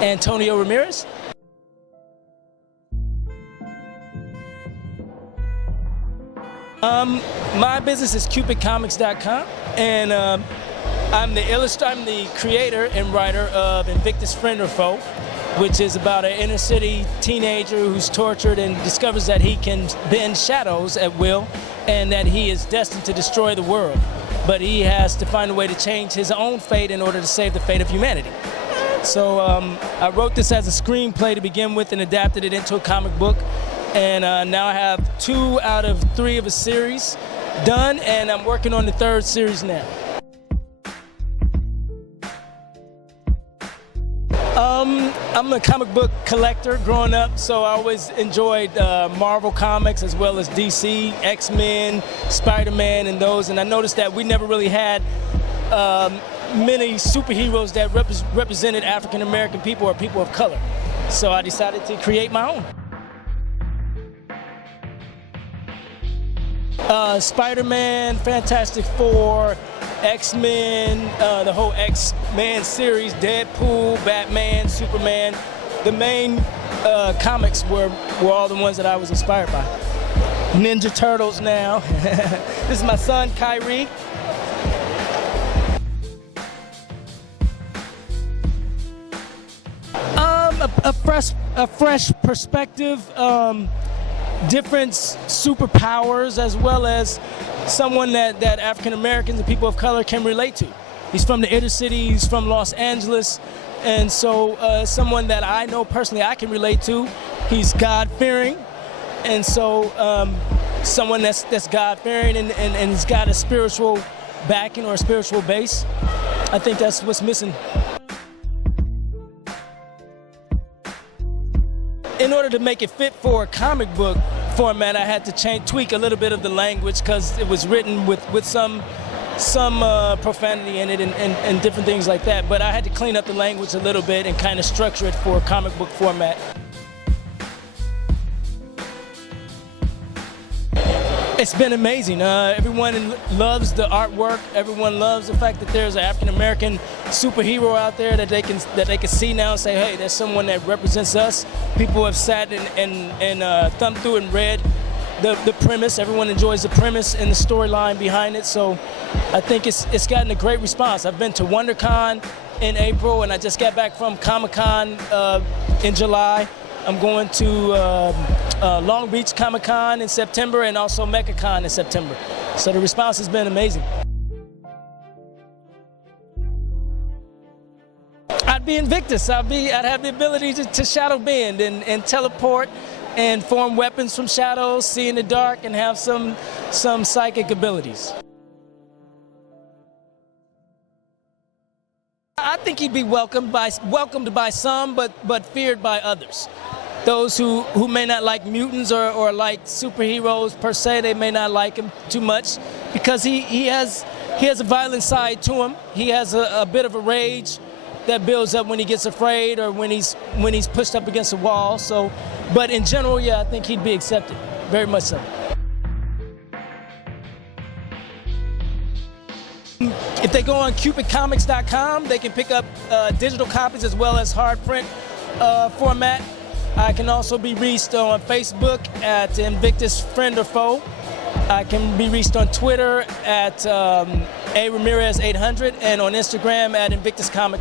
Antonio Ramirez. My business is cupidcomics.com, and I'm the creator and writer of Invictus, Friend or Foe, which is about an inner city teenager who's tortured and discovers that he can bend shadows at will and that he is destined to destroy the world. But he has to find a way to change his own fate in order to save the fate of humanity. So I wrote this as a screenplay to begin with and adapted it into a comic book. And now I have 2 out of 3 of a series done, and I'm working on the 3rd series now. I'm a comic book collector growing up, so I always enjoyed Marvel comics as well as DC, X-Men, Spider-Man, and those. And I noticed that we never really had many superheroes that represented African-American people or people of color. So I decided to create my own. Spider-Man, Fantastic Four, X-Men, the whole X-Men series, Deadpool, Batman, Superman. The main comics were all the ones that I was inspired by. Ninja Turtles now. This is my son, Kyrie. A fresh perspective, different superpowers, as well as someone that African Americans and people of color can relate to. He's from the inner city, he's from Los Angeles, and so someone that I know personally I can relate to. He's God-fearing, and so someone that's God-fearing and he's got a spiritual backing or a spiritual base. I think that's what's missing. In order to make it fit for a comic book format, I had to tweak a little bit of the language because it was written with some profanity in it and different things like that. But I had to clean up the language a little bit and kind of structure it for a comic book format. It's been amazing. Everyone loves the artwork. Everyone loves the fact that there's an African-American superhero out there that they can see now and say, hey, there's someone that represents us. People have sat and thumbed through and read the premise. Everyone enjoys the premise and the storyline behind it. So I think it's gotten a great response. I've been to WonderCon in April, and I just got back from Comic-Con in July. I'm going to Long Beach Comic-Con in September and also MechaCon in September. So the response has been amazing. I'd be Invictus. I'd have the ability to shadow bend and teleport and form weapons from shadows, see in the dark, and have some psychic abilities. I think he'd be welcomed by some, but feared by others. Those who may not like mutants or like superheroes per se, they may not like him too much because he has a violent side to him. He has a bit of a rage that builds up when he gets afraid or when he's pushed up against a wall. So, but in general, yeah, I think he'd be accepted, very much so. If they go on cupidcomics.com, they can pick up digital copies as well as hard print format. I can also be reached on Facebook at Invictus, Friend or Foe. I can be reached on Twitter at Ramirez 800 and on Instagram at Invictus Comic.